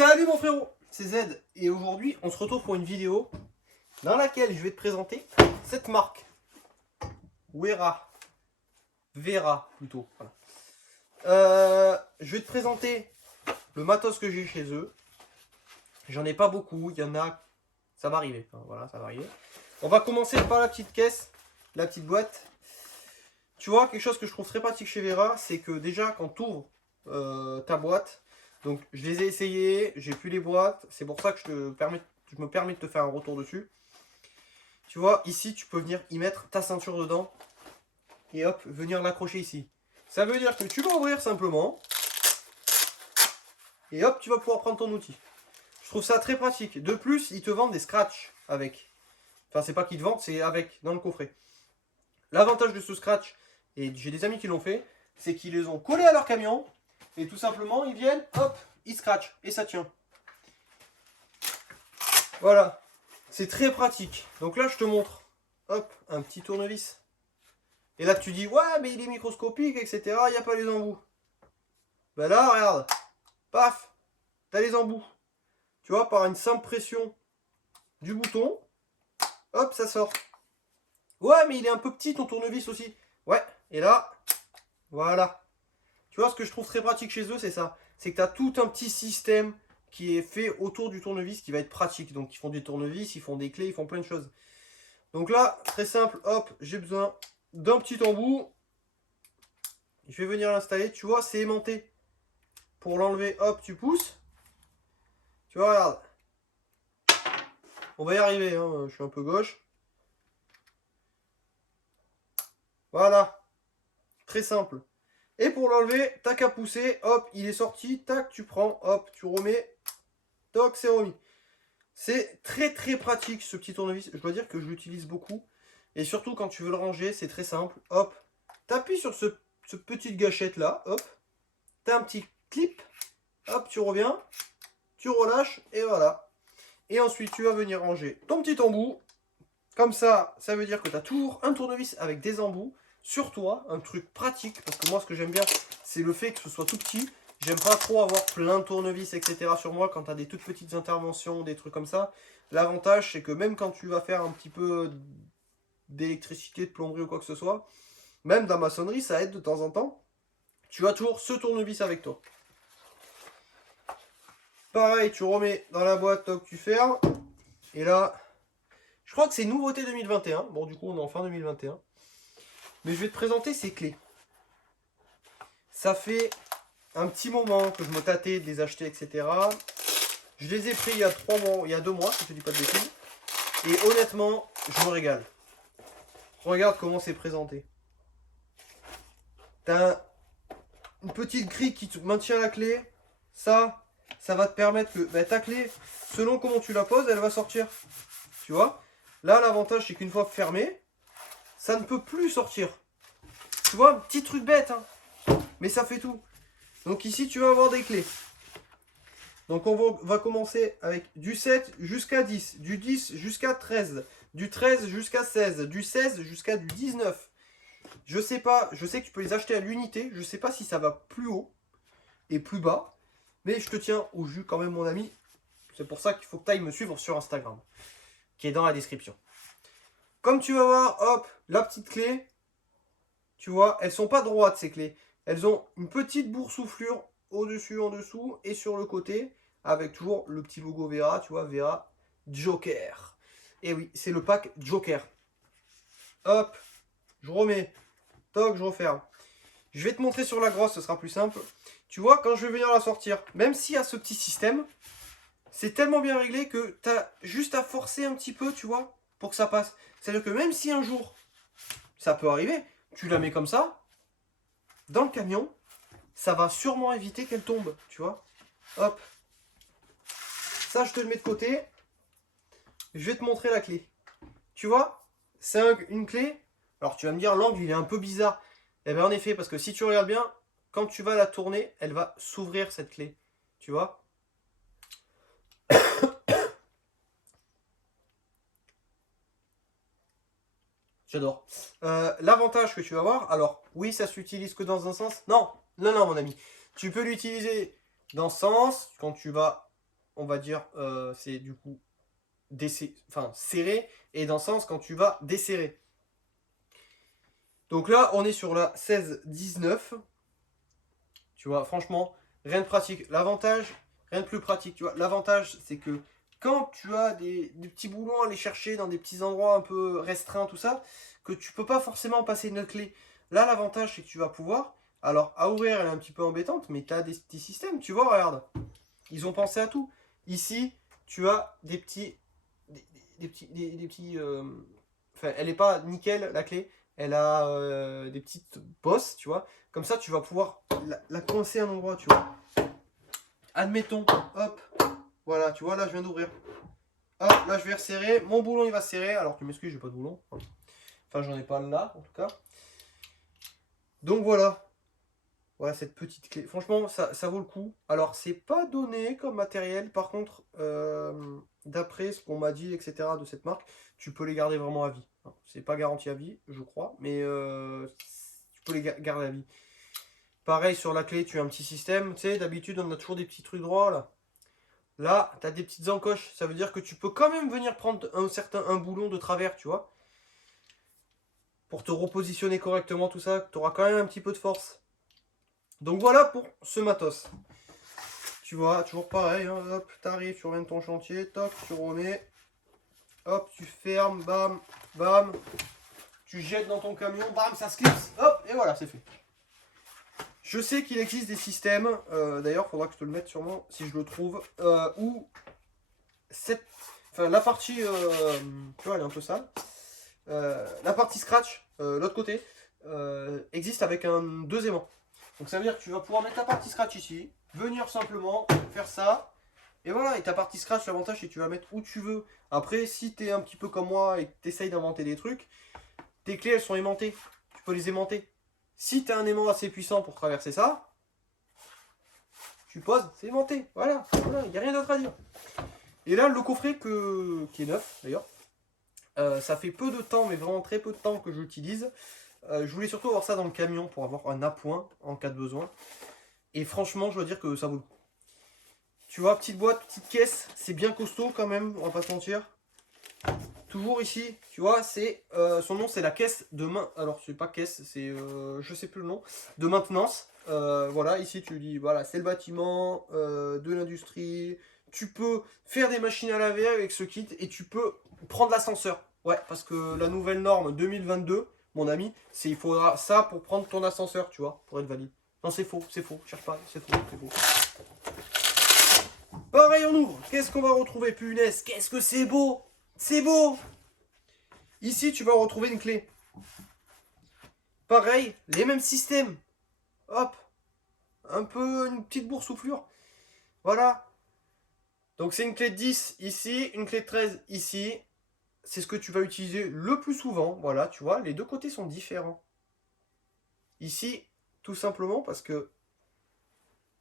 Salut mon frérot, c'est Z et aujourd'hui on se retrouve pour une vidéo dans laquelle je vais te présenter cette marque Vera plutôt. Voilà. Je vais te présenter le matos que j'ai chez eux. J'en ai pas beaucoup, il y en a, ça va arriver. Enfin, voilà, ça va arriver. On va commencer par la petite caisse, la petite boîte. Tu vois, quelque chose que je trouve très pratique chez Vera, c'est que déjà quand tu ouvres ta boîte, donc je les ai essayés, j'ai plus les boîtes, c'est pour ça que je me permets de te faire un retour dessus. Tu vois, ici tu peux venir y mettre ta ceinture dedans et hop, venir l'accrocher ici. Ça veut dire que tu vas ouvrir simplement et hop, tu vas pouvoir prendre ton outil. Je trouve ça très pratique. De plus, ils te vendent des scratchs avec. Enfin, c'est pas qu'ils te vendent, c'est avec, dans le coffret. L'avantage de ce scratch, et j'ai des amis qui l'ont fait, c'est qu'ils les ont collés à leur camion et tout simplement ils viennent, hop, ils scratchent et ça tient. Voilà, c'est très pratique. Donc là je te montre, hop, un petit tournevis. Et là tu dis, ouais mais il est microscopique, etc. Il n'y a pas les embouts. Ben là, regarde, paf, t'as les embouts. Tu vois, par une simple pression du bouton, hop, ça sort. Ouais mais il est un peu petit ton tournevis aussi. Ouais, et là, voilà. Tu vois, ce que je trouve très pratique chez eux, c'est ça. C'est que tu as tout un petit système qui est fait autour du tournevis qui va être pratique. Donc, ils font des tournevis, ils font des clés, ils font plein de choses. Donc là, très simple, hop, j'ai besoin d'un petit embout. Je vais venir l'installer. Tu vois, c'est aimanté. Pour l'enlever, hop, tu pousses. Tu vois, regarde. On va y arriver, hein. Je suis un peu gauche. Voilà. Très simple. Et pour l'enlever, t'as qu'à pousser, hop, il est sorti, tac, tu prends, hop, tu remets, toc, c'est remis. C'est très très pratique ce petit tournevis, je dois dire que je l'utilise beaucoup. Et surtout quand tu veux le ranger, c'est très simple, hop, t'appuies sur ce petite gâchette là, hop, t'as un petit clip, hop, tu reviens, tu relâches, et voilà. Et ensuite tu vas venir ranger ton petit embout, comme ça, ça veut dire que tu as toujours un tournevis avec des embouts sur toi, un truc pratique, parce que moi ce que j'aime bien, c'est le fait que ce soit tout petit. J'aime pas trop avoir plein de tournevis, etc. sur moi quand tu as des toutes petites interventions, des trucs comme ça. L'avantage, c'est que même quand tu vas faire un petit peu d'électricité, de plomberie ou quoi que ce soit, même dans la maçonnerie, ça aide de temps en temps. Tu as toujours ce tournevis avec toi. Pareil, tu remets dans la boîte, toc, tu fermes. Et là, je crois que c'est nouveauté 2021. Bon, du coup, on est en fin 2021. Mais je vais te présenter ces clés. Ça fait un petit moment que je me tâtais de les acheter, etc. Je les ai pris il y a 3 mois, il y a 2 mois, si je ne dis pas de bêtises. Et honnêtement, je me régale. Regarde comment c'est présenté. T'as une petite grille qui te maintient la clé. Ça va te permettre que ta clé, selon comment tu la poses, elle va sortir. Tu vois? Là, l'avantage, c'est qu'une fois fermée, ça ne peut plus sortir. Tu vois, un petit truc bête, hein, mais ça fait tout. Donc ici, tu vas avoir des clés. Donc on va commencer avec du 7 jusqu'à 10, du 10 jusqu'à 13, du 13 jusqu'à 16, du 16 jusqu'à du 19. Je sais pas, je sais que tu peux les acheter à l'unité, je sais pas si ça va plus haut et plus bas, mais je te tiens au jus quand même mon ami. C'est pour ça qu'il faut que tu ailles me suivre sur Instagram, qui est dans la description. Comme tu vas voir, hop, la petite clé, tu vois, elles sont pas droites ces clés. Elles ont une petite boursouflure au-dessus, en dessous et sur le côté, avec toujours le petit logo Vera, tu vois, Vera Joker. Et oui, c'est le pack Joker. Hop, je remets, toc, je referme. Je vais te montrer sur la grosse, ce sera plus simple. Tu vois, quand je vais venir la sortir, même s'il y a ce petit système, c'est tellement bien réglé que tu as juste à forcer un petit peu, tu vois, pour que ça passe. C'est-à-dire que même si un jour, ça peut arriver, tu la mets comme ça, dans le camion, ça va sûrement éviter qu'elle tombe, tu vois. Hop. Ça, je te le mets de côté. Je vais te montrer la clé. Tu vois, c'est une clé. Alors, tu vas me dire, l'angle, il est un peu bizarre. Eh bien, en effet, parce que si tu regardes bien, quand tu vas la tourner, elle va s'ouvrir, cette clé. Tu vois. J'adore. L'avantage que tu vas voir, alors, oui, ça s'utilise que dans un sens. Non, non, non, mon ami. Tu peux l'utiliser dans ce sens, quand tu vas on va dire, c'est du coup serré, et dans le sens quand tu vas desserrer. Donc là, on est sur la 16-19. Tu vois, franchement, rien de pratique. L'avantage, rien de plus pratique. Tu vois, l'avantage, c'est que quand tu as des petits boulons à aller chercher dans des petits endroits un peu restreints, tout ça, que tu peux pas forcément passer une clé. Là, l'avantage, c'est que tu vas pouvoir. Alors, à ouvrir, elle est un petit peu embêtante, mais tu as des petits systèmes. Tu vois, regarde. Ils ont pensé à tout. Ici, tu as des petits. Des petits. Enfin, elle n'est pas nickel, la clé. Elle a des petites bosses, tu vois. Comme ça, tu vas pouvoir la coincer à un endroit, tu vois. Admettons, hop, voilà, tu vois, là, je viens d'ouvrir. Hop, là, je vais resserrer. Mon boulon, il va se serrer. Alors, tu m'excuses, j'ai pas de boulon. Enfin, j'en ai pas là, en tout cas. Donc, voilà. Voilà, cette petite clé. Franchement, ça vaut le coup. Alors, c'est pas donné comme matériel. Par contre, d'après ce qu'on m'a dit, etc., de cette marque, tu peux les garder vraiment à vie. C'est pas garanti à vie, je crois, mais tu peux les garder à vie. Pareil, sur la clé, tu as un petit système. Tu sais, d'habitude, on a toujours des petits trucs droits, là. Là, tu as des petites encoches. Ça veut dire que tu peux quand même venir prendre un boulon de travers, tu vois. Pour te repositionner correctement, tout ça, tu auras quand même un petit peu de force. Donc voilà pour ce matos. Tu vois, toujours pareil, hein, hop, t'arrives, tu reviens de ton chantier, toc, tu remets, hop, tu fermes, bam, bam, tu jettes dans ton camion, bam, ça se clipse, hop, et voilà, c'est fait. Je sais qu'il existe des systèmes, d'ailleurs, il faudra que je te le mette sûrement, si je le trouve, où la partie, tu vois, elle est un peu sale, la partie scratch, l'autre côté, existe avec un 2 aimants. Donc ça veut dire que tu vas pouvoir mettre la partie scratch ici, venir simplement faire ça, et voilà, et ta partie scratch, l'avantage c'est que tu vas mettre où tu veux. Après, si tu es un petit peu comme moi et que tu essayes d'inventer des trucs, tes clés elles sont aimantées, tu peux les aimanter. Si tu as un aimant assez puissant pour traverser ça, tu poses, c'est aimanté, voilà, il n'y a rien d'autre à dire. Et là, le coffret qui est neuf d'ailleurs, ça fait peu de temps, mais vraiment très peu de temps que je l'utilise. Je voulais surtout avoir ça dans le camion pour avoir un appoint en cas de besoin. Et franchement, je dois dire que ça vaut le coup. Tu vois, petite boîte, petite caisse, c'est bien costaud quand même, on va pas se mentir. Toujours ici, tu vois, c'est son nom c'est la caisse de main. Alors c'est pas caisse, c'est je sais plus le nom de maintenance. Voilà, ici tu dis voilà, c'est le bâtiment de l'industrie. Tu peux faire des machines à laver avec ce kit et tu peux prendre l'ascenseur. Ouais, parce que la nouvelle norme 2022, mon ami, c'est il faudra ça pour prendre ton ascenseur, tu vois, pour être valide. Non, c'est faux, cherche pas, c'est faux, c'est faux. Pareil, on ouvre. Qu'est-ce qu'on va retrouver, punaise? Qu'est-ce que c'est beau! C'est beau! Ici, tu vas retrouver une clé. Pareil, les mêmes systèmes. Hop. Un peu une petite boursouflure. Voilà. Donc c'est une clé de 10 ici, une clé de 13 ici. C'est ce que tu vas utiliser le plus souvent. Voilà, tu vois, les deux côtés sont différents. Ici, tout simplement parce que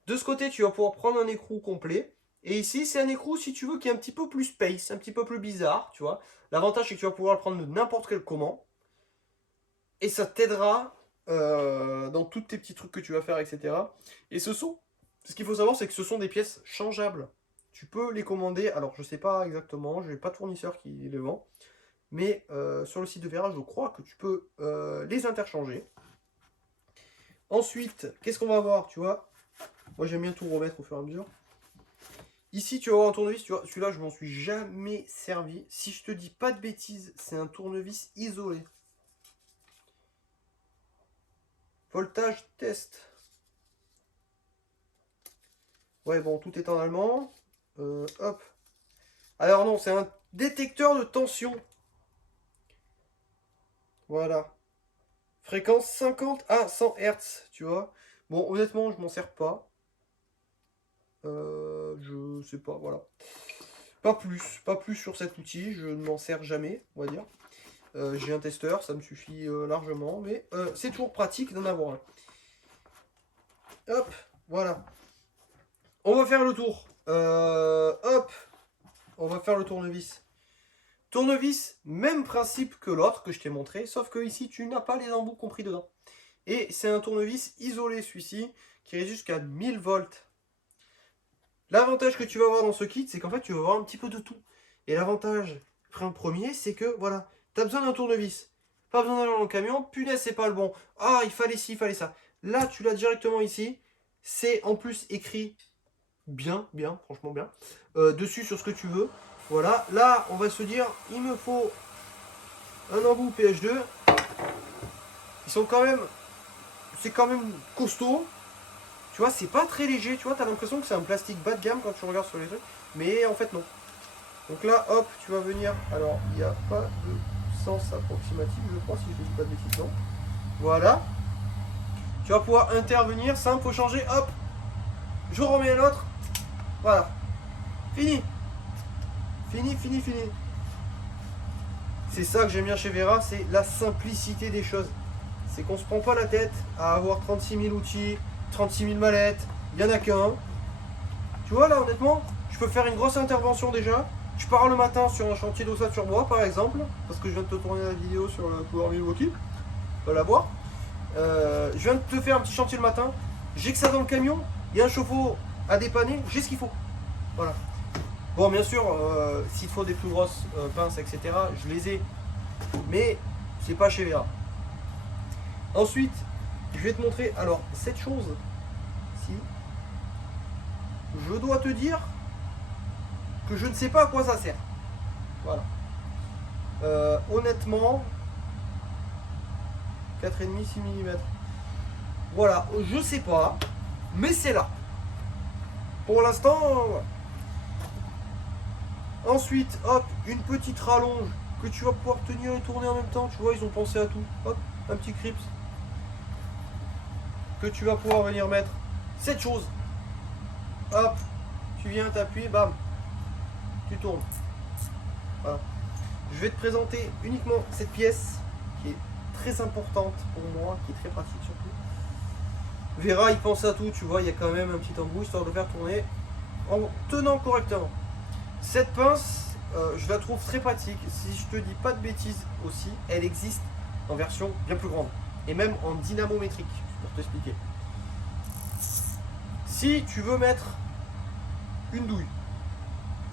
de ce côté, tu vas pouvoir prendre un écrou complet. Et ici, c'est un écrou, si tu veux, qui est un petit peu plus space, un petit peu plus bizarre, tu vois. L'avantage, c'est que tu vas pouvoir le prendre de n'importe quel comment. Et ça t'aidera dans tous tes petits trucs que tu vas faire, etc. Et ce qu'il faut savoir, c'est que ce sont des pièces changeables. Tu peux les commander, alors je sais pas exactement, je n'ai pas de fournisseur qui les vend. Mais sur le site de Vera, je crois que tu peux les interchanger. Ensuite, qu'est-ce qu'on va avoir, tu vois? Moi, j'aime bien tout remettre au fur et à mesure. Ici, tu vas avoir un tournevis, tu vois, celui-là, je m'en suis jamais servi. Si je te dis pas de bêtises, c'est un tournevis isolé. Voltage test. Ouais, bon, tout est en allemand. Hop. Alors non, c'est un détecteur de tension. Voilà. Fréquence 50 à 100 Hz, tu vois. Bon, honnêtement, je m'en sers pas. Je sais pas, voilà. Pas plus sur cet outil, je ne m'en sers jamais, on va dire. J'ai un testeur, ça me suffit largement, mais c'est toujours pratique d'en avoir un. Hop, voilà. On va faire le tour. Hop, on va faire le tournevis. Tournevis, même principe que l'autre que je t'ai montré, sauf que ici tu n'as pas les embouts compris dedans. Et c'est un tournevis isolé celui-ci, qui résiste jusqu'à 1000 volts. L'avantage que tu vas avoir dans ce kit, c'est qu'en fait, tu vas avoir un petit peu de tout. Et l'avantage premier, c'est que, voilà, tu as besoin d'un tournevis. Pas besoin d'aller dans le camion. Punaise, c'est pas le bon. Ah, il fallait ci, il fallait ça. Là, tu l'as directement ici. C'est en plus écrit bien, franchement bien. Dessus sur ce que tu veux. Voilà. Là, on va se dire, il me faut un embout PH2. Ils sont quand même... C'est quand même costaud. Tu vois, c'est pas très léger. Tu vois, t'as l'impression que c'est un plastique bas de gamme quand tu regardes sur les trucs. Mais en fait, non. Donc là, hop, tu vas venir. Alors, il n'y a pas de sens approximatif, je crois, si je ne dis pas de bêtises, non. Voilà. Tu vas pouvoir intervenir. Simple, faut changer. Hop. Je remets l'autre. Voilà. Fini. Fini. C'est ça que j'aime bien chez Vera, c'est la simplicité des choses. C'est qu'on se prend pas la tête à avoir 36 000 outils, 36 000 mallettes. Il n'y en a qu'un. Tu vois, là, honnêtement, je peux faire une grosse intervention déjà. Je pars le matin sur un chantier d'ossature bois, par exemple, parce que je viens de te tourner la vidéo sur le Power Milwaukee. Tu vas la voir. Je viens de te faire un petit chantier le matin. J'ai que ça dans le camion. Il y a un chauffe-eau à dépanner. J'ai ce qu'il faut. Voilà. Bon, bien sûr, s'il faut des plus grosses pinces, etc., je les ai. Mais c'est pas chez Vera. Ensuite, je vais te montrer. Alors, cette chose, si je dois te dire que je ne sais pas à quoi ça sert. Voilà. Honnêtement, 4,5, 6 mm. Voilà, je sais pas, mais c'est là. Pour l'instant, voilà. Ensuite, hop, une petite rallonge que tu vas pouvoir tenir et tourner en même temps. Tu vois, ils ont pensé à tout. Hop, un petit crips que tu vas pouvoir venir mettre. Cette chose. Hop, tu viens t'appuyer, bam, tu tournes. Voilà. Je vais te présenter uniquement cette pièce qui est très importante pour moi, qui est très pratique surtout. Vera, il pense à tout, tu vois, il y a quand même un petit embout histoire de faire tourner en tenant correctement. Cette pince, je la trouve très pratique. Si je te dis pas de bêtises aussi, elle existe en version bien plus grande. Et même en dynamométrique, pour t'expliquer. Si tu veux mettre une douille,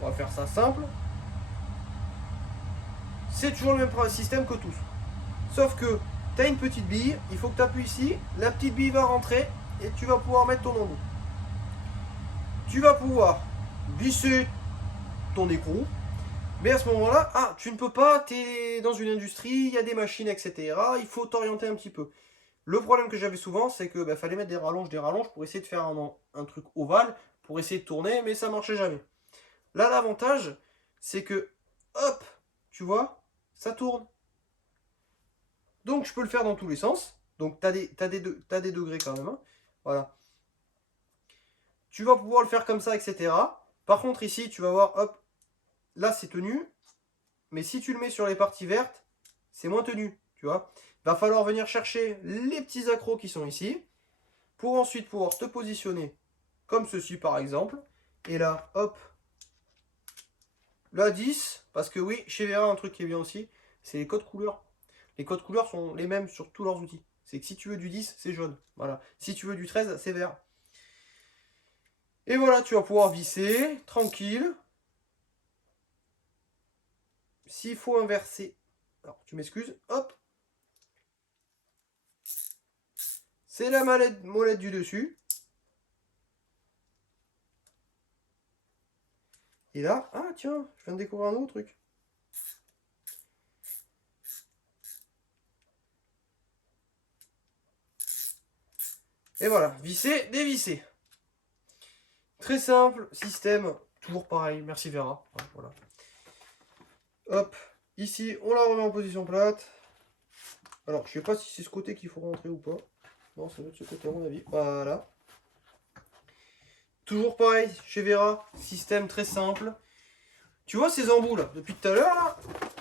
on va faire ça simple. C'est toujours le même système que tous. Sauf que tu as une petite bille, il faut que tu appuies ici, la petite bille va rentrer et tu vas pouvoir mettre ton embout. Tu vas pouvoir visser ton écrou, mais à ce moment-là, tu ne peux pas, tu es dans une industrie, il y a des machines, etc. Il faut t'orienter un petit peu. Le problème que j'avais souvent, c'est que fallait mettre des rallonges pour essayer de faire un truc ovale, pour essayer de tourner, mais ça marchait jamais. Là, l'avantage, c'est que, hop, tu vois, ça tourne. Donc, je peux le faire dans tous les sens. Donc, tu as des degrés quand même. Hein. Voilà. Tu vas pouvoir le faire comme ça, etc. Par contre, ici, tu vas voir, hop, là, c'est tenu. Mais si tu le mets sur les parties vertes, c'est moins tenu, tu vois. Il va falloir venir chercher les petits accros qui sont ici. Pour ensuite pouvoir te positionner comme ceci, par exemple. Et là, hop, là, 10. Parce que oui, chez Vera, un truc qui est bien aussi, c'est les codes couleurs. Les codes couleurs sont les mêmes sur tous leurs outils. C'est que si tu veux du 10, c'est jaune. Voilà. Si tu veux du 13, c'est vert. Et voilà, tu vas pouvoir visser, tranquille. S'il faut inverser, alors tu m'excuses, hop. C'est la molette du dessus. Et là, tiens, je viens de découvrir un autre truc. Et voilà, visser, dévisser. Très simple, système, toujours pareil, merci Vera. Voilà. Hop, ici, on la remet en position plate. Alors, je sais pas si c'est ce côté qu'il faut rentrer ou pas. Non, ça doit être ce côté à mon avis. Voilà. Toujours pareil, chez Vera, système très simple. Tu vois ces embouts là, depuis tout à l'heure là,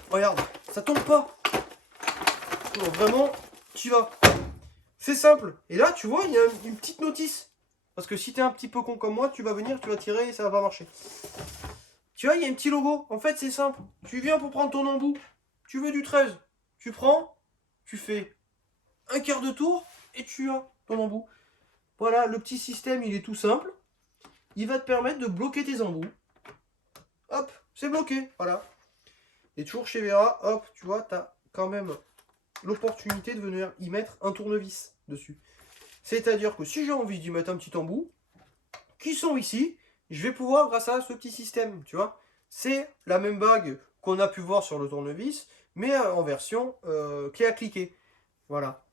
regarde, ça tombe pas. Alors, vraiment, tu vas. C'est simple. Et là, tu vois, il y a une petite notice. Parce que si tu es un petit peu con comme moi, tu vas venir, tu vas tirer et ça va pas marcher. Tu vois, il y a un petit logo. En fait, c'est simple. Tu viens pour prendre ton embout. Tu veux du 13. Tu prends, tu fais un quart de tour et tu as ton embout. Voilà, le petit système, il est tout simple. il va te permettre de bloquer tes embouts. Hop, c'est bloqué, voilà. Et toujours chez Vera, hop, tu vois, tu as quand même l'opportunité de venir y mettre un tournevis dessus. C'est-à-dire que si j'ai envie d'y mettre un petit embout, qui sont ici, je vais pouvoir, grâce à ce petit système, tu vois. C'est la même bague qu'on a pu voir sur le tournevis, mais en version clé à cliquer. Voilà.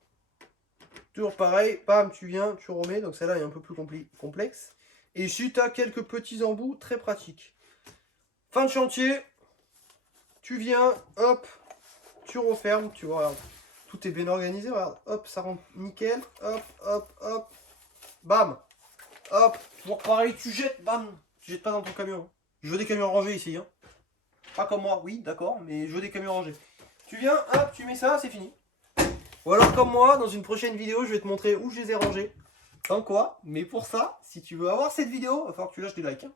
Toujours pareil, bam, tu viens, tu remets, donc celle-là est un peu plus complexe. Et ici, tu as quelques petits embouts très pratiques. Fin de chantier, tu viens, hop, tu refermes, tu vois, regarde, tout est bien organisé, regarde, hop, ça rentre nickel, hop, hop, hop, bam, hop, toujours pareil, tu jettes, bam, tu jettes pas dans ton camion. Je veux des camions rangés ici, hein. Pas comme moi, oui, d'accord, mais je veux des camions rangés. Tu viens, hop, tu mets ça, c'est fini. Ou alors comme moi, dans une prochaine vidéo, je vais te montrer où je les ai rangés. Sans quoi, mais pour ça, si tu veux avoir cette vidéo, il va falloir que tu lâches des likes. Hein,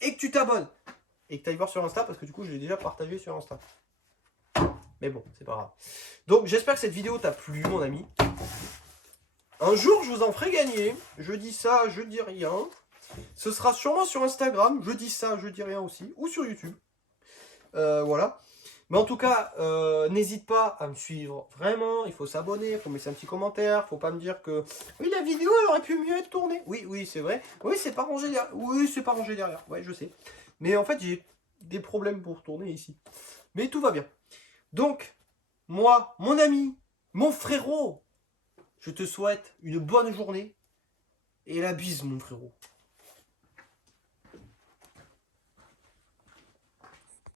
et que tu t'abonnes. Et que tu ailles voir sur Insta, parce que du coup, je l'ai déjà partagé sur Insta. Mais bon, c'est pas grave. Donc, j'espère que cette vidéo t'a plu, mon ami. Un jour, je vous en ferai gagner. Je dis ça, je dis rien. Ce sera sûrement sur Instagram. Je dis ça, je dis rien aussi. Ou sur YouTube. Voilà. Mais en tout cas, n'hésite pas à me suivre. Vraiment, il faut s'abonner, il faut mettre un petit commentaire. Faut pas me dire que oui, la vidéo elle aurait pu mieux être tournée. Oui, oui, c'est vrai. Oui, c'est pas rangé derrière. Oui, c'est pas rangé derrière. Ouais, je sais. Mais en fait, j'ai des problèmes pour tourner ici. Mais tout va bien. Donc, moi, mon ami, mon frérot, je te souhaite une bonne journée et la bise, mon frérot.